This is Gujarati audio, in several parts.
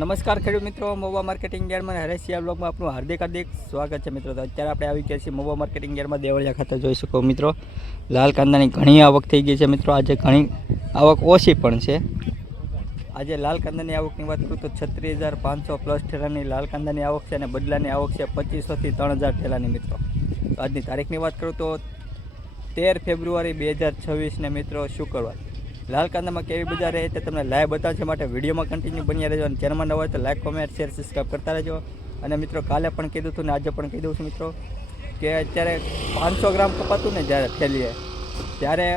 નમસ્કાર ખેડૂત મિત્રો, મહુવા માર્કેટિંગ યાર્ડમાં હરેશિયા બ્લોગમાં આપનું હાર્દિક સ્વાગત છે મિત્રો. તો અત્યારે આપણે આવી ગયા છીએ મહુવા માર્કેટિંગ યાર્ડમાં દેવળિયા ખાતે. જોઈ શકો મિત્રો, લાલ કાંદાની ઘણી આવક થઈ ગઈ છે મિત્રો. આજે ઘણી આવક ઓછી પણ છે. આજે લાલ કાંદાની આવકની વાત કરું તો 36,500 પ્લસ ઠેલાની લાલ કાંદાની આવક છે અને બદલાની આવક છે 2500થી 3000 ઠેલાની મિત્રો. આજની તારીખની વાત કરું તો 13 ફેબ્રુઆરી 2026 ને મિત્રો શુક્રવાર. લાલ કાંદામાં કેવી બજાર રહે તે તમને લાઈવ બતાવશે, માટે વિડીયોમાં કન્ટિન્યુ બન્યા રહેજો. અને ચેનલમાં ન હોય તો લાઈક, કોમેન્ટ, શેર, સબસ્ક્રાઈબ કરતા રહેજો. અને મિત્રો કાલે પણ કીધું હતું ને આજે પણ કહી દઉં છું મિત્રો કે અત્યારે 500 ગ્રામ કપાતું ને જ્યારે થેલીએ ત્યારે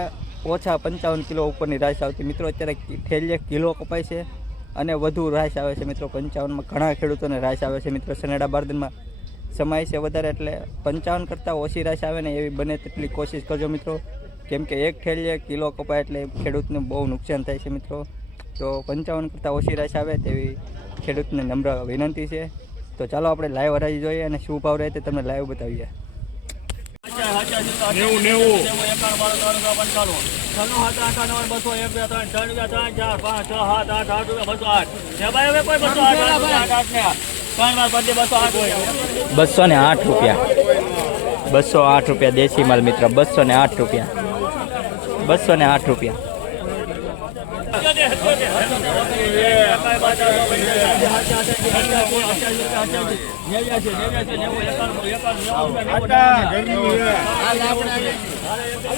ઓછા 55 કિલો ઉપરની રાશ આવતી મિત્રો. અત્યારે થેલીએ કિલો કપાય છે અને વધુ રાશ આવે છે મિત્રો. 55માં ઘણા ખેડૂતોને રાશ આવે છે મિત્રો. સનેડા બારદાનમાં સમાય છે વધારે, એટલે 55 કરતાં ઓછી રાશ આવે ને એવી બને તેટલી કોશિશ કરજો મિત્રો. કેમ કે એક થેલીએ કિલો કપાય એટલે ખેડૂતને બહુ નુકસાન થાય છે મિત્રો. તો 55 કરતાં ઓછી રાશ આવે તેવી ખેડૂતને નમ્ર વિનંતી છે. તો ચાલો આપણે લાઈવ હરાજી જોઈએ અને શું ભાવ રહે તે તમને લાઈવ બતાવીએ. 208 રૂપિયા, 208 રૂપિયા દેશી માલ મિત્રો. 208 રૂપિયા, 208 રૂપિયા.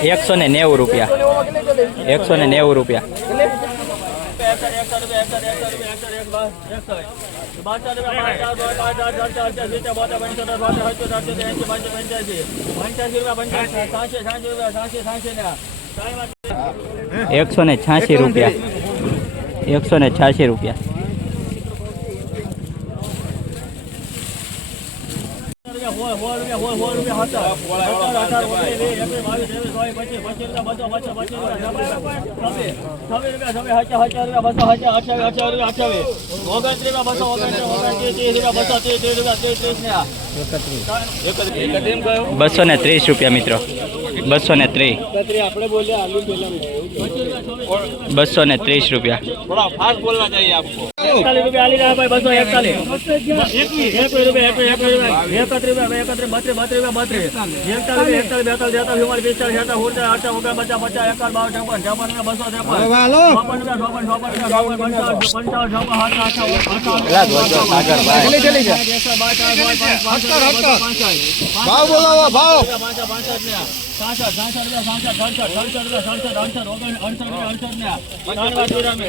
190 રૂપિયા, 190 રૂપિયા. 186 રૂપિયા, 186 રૂપિયા. 230 રૂપિયા મિત્રો. 230, 230 રૂપિયા. 41 રૂપિયા આલી રહ્યા ભાઈ.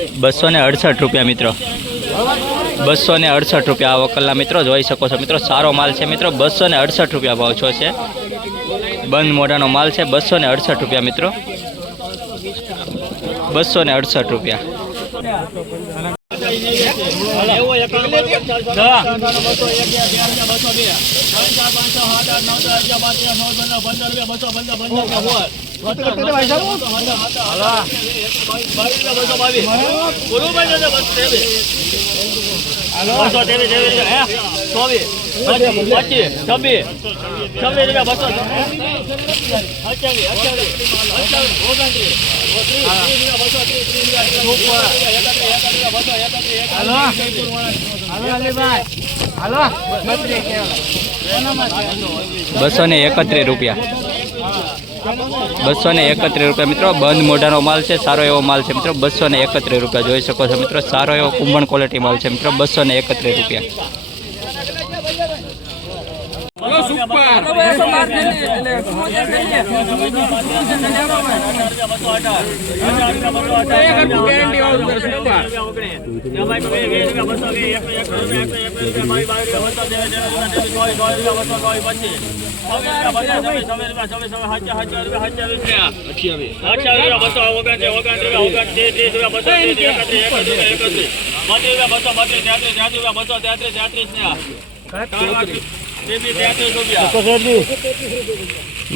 268 રૂપિયા મિત્રો. 268 રૂપિયા આ વકલના મિત્રો. જોઈ શકો છો મિત્રો, સારો માલ છે મિત્રો. 268 રૂપિયા ભાવ છો છે. બંધ મોઢાનો માલ છે. 268 રૂપિયા મિત્રો. 268 રૂપિયા. 231 રૂપિયા. 231 રૂપિયા મિત્રો. બંધ મોઢાનો માલ છે. સારો એવો માલ છે મિત્રો. 231 રૂપિયા. જોઈ શકો છો મિત્રો, સારો એવો કુંભણ ક્વોલિટી માલ છે મિત્રો. 231 રૂપિયા.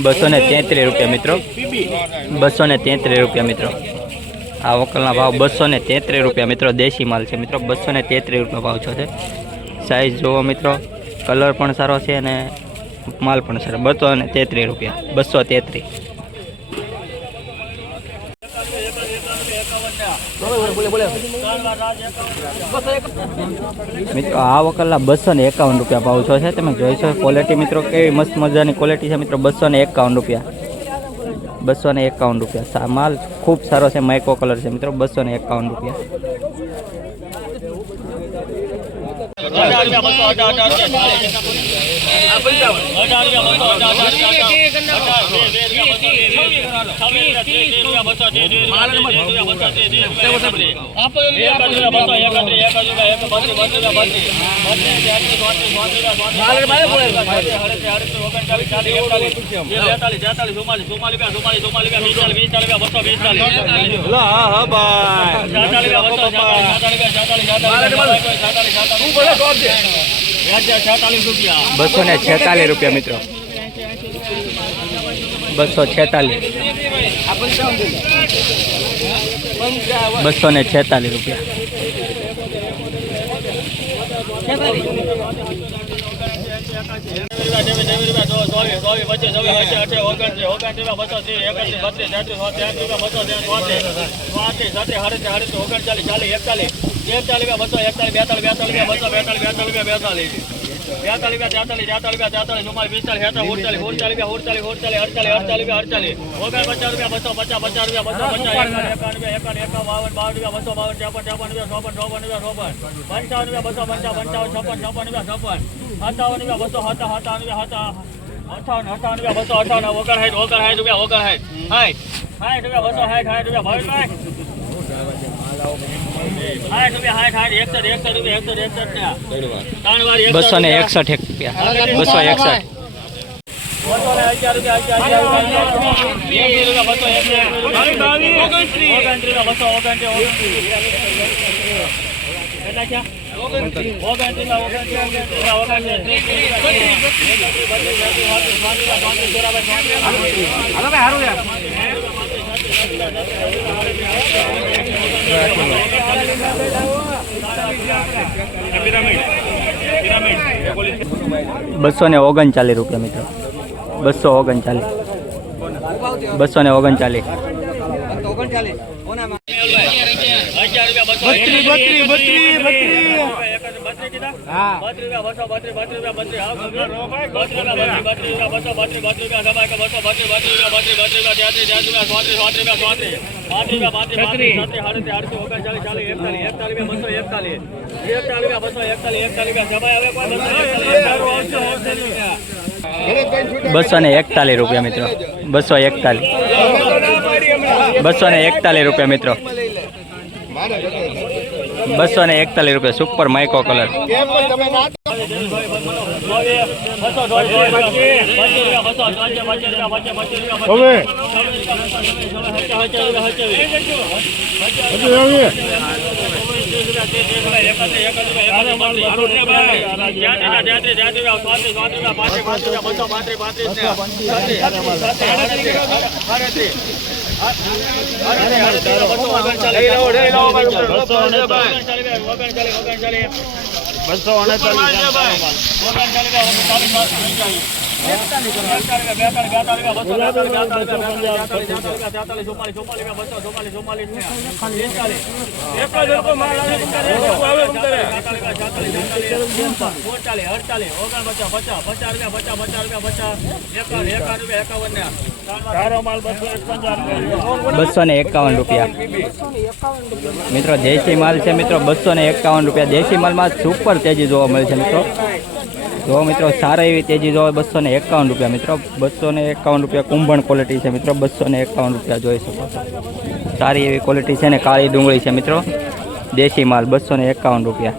233 રૂપિયા મિત્રો. 233 રૂપિયા મિત્રો. આ વકલના ભાવ 233 રૂપિયા મિત્રો. દેશી માલ છે મિત્રો. 233 રૂપિયા ભાવ છે. સાઈઝ જોવો મિત્રો, કલર પણ સારો છે અને માલ પણ સારો. 233 રૂપિયા. 233. 233 મિત્રો આ વકલના 251 રૂપિયા ભાવ છો છે. તમે જોઈ શકો ક્વોલિટી મિત્રો કેવી મસ્ત મજાની ક્વોલિટી છે મિત્રો. 251 રૂપિયા, 251 રૂપિયા. માલ ખૂબ સારો છે, માઇક્રો કલર છે મિત્રો. 251 રૂપિયા. બસો ને 46 રૂપિયા મિત્રો. 246, 246 રૂપિયા. બસો ને 61 રૂપિયા. 261. બસો ને 39 રૂપિયા મિત્રો. 239, 239. બસો ને 41 રૂપિયા મિત્રો. 241, 241 રૂપિયા મિત્રો. 241 રૂપિયા. Super micro colour. બસો ને 51 રૂપિયા મિત્રો. દેશી માલ છે મિત્રો. 251 રૂપિયા. દેશી માલમાં સુપર તેજી જોવા મળે છે મિત્રો. જો મિત્રો સારી એવી તેજી જોવા. 251 રૂપિયા મિત્રો. 251 રૂપિયા. કુંભણ ક્વોલિટી છે મિત્રો. 251 રૂપિયા જોઈ શકો છો. સારી એવી ક્વોલિટી છે ને. કાળી ડુંગળી છે મિત્રો. દેશી માલ 251 રૂપિયા.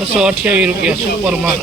202 રૂપિયા. સુપર માલ.